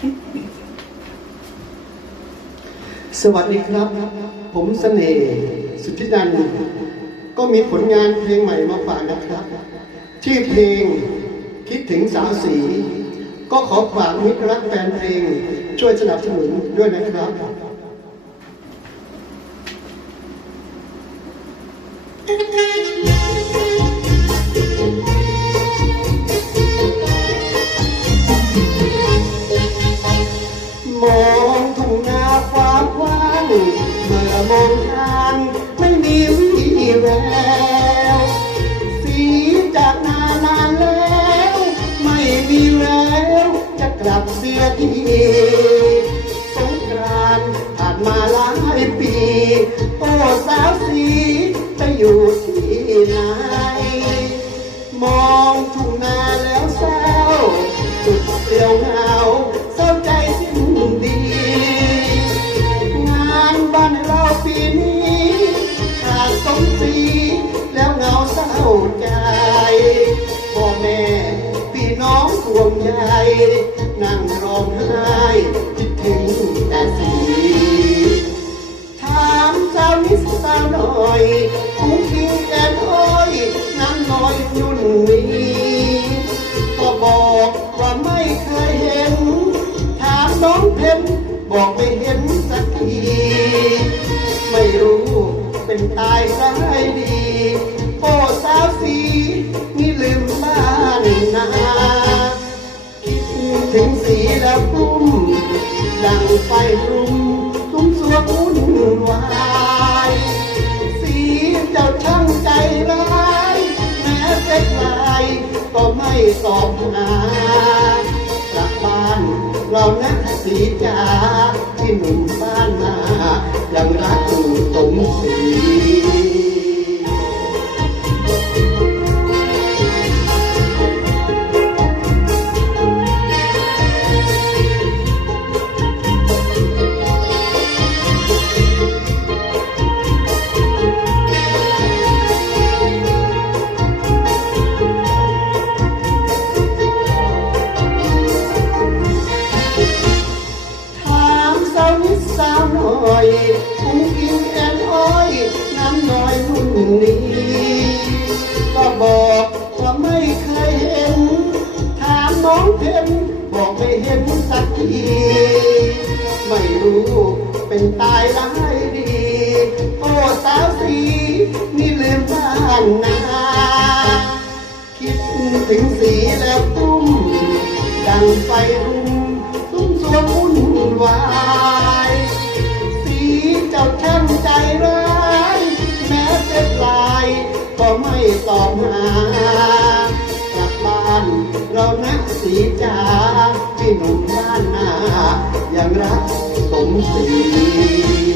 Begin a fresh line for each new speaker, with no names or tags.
สวัสดีครับ ผมเสน่ห์สุทธินันท์ก็มีผลงานเพลงใหม่มาฝากนะครับ ชื่อเพลงคิดถึงสาวสี ก็ขอฝากมิตรรักแฟนเพลง ช่วยสนับสนุนด้วยนะครับม มองทางไม่มีวี่แววสีจากนานานแล้ว ไม่มีแล้วจะกลับเสียทีสงกรานต์ผ่านมาหลายปี โอ้สาวสีจะอยู่ที่ไหนมองทุ่งนาแล้วเศร้าสุดเปลี่ยวงา ปีนี้ขาดสมศรีแล้วเหงาเศร้าใจพ่อแม่พี่น้องห่วงใยนั่งร้องไห้คิดถึงแต่สีถามเจ้านิดสาวหน่อยคุ้งคิงแอนอ้อยน้ำน้อยยุ่นนี้ก็บอกว่าไม่เคยเห็น ถามน้องเพนบอกไม่เห็นสักที ตายร้ายดีโอ้สาวสีนี่ลืมบ้านนาคิดถึงสีแล้วกุ้มดังไฟรุมตุ้มสัววุ่นวายสีเจ้าช่างใจร้ายแม้เซ็กลายก็ไม่ตอบหากลับบ้านเรานะสีจ๋าที่หนุ่มบ้านนายังรักสมศ อยคุ้งกินแอนอ้อยน้ำน้อยรุ่นนี้ ก็บอกว่าไม่เคยเห็น ถามน้องเพนบอกไม่เห็นสักที ไม่รู้เป็นตายร้ายดีโอ้สาวสีนี่ลืมบ้านนาคิดถึงสีแล้วตุ้มดังไฟร ใจร้ายแม้เป็นลายก็ไม่ตอบหากลับบ้านเรานะสีจาที่หนุ่มบ้านนายังรักสมศรี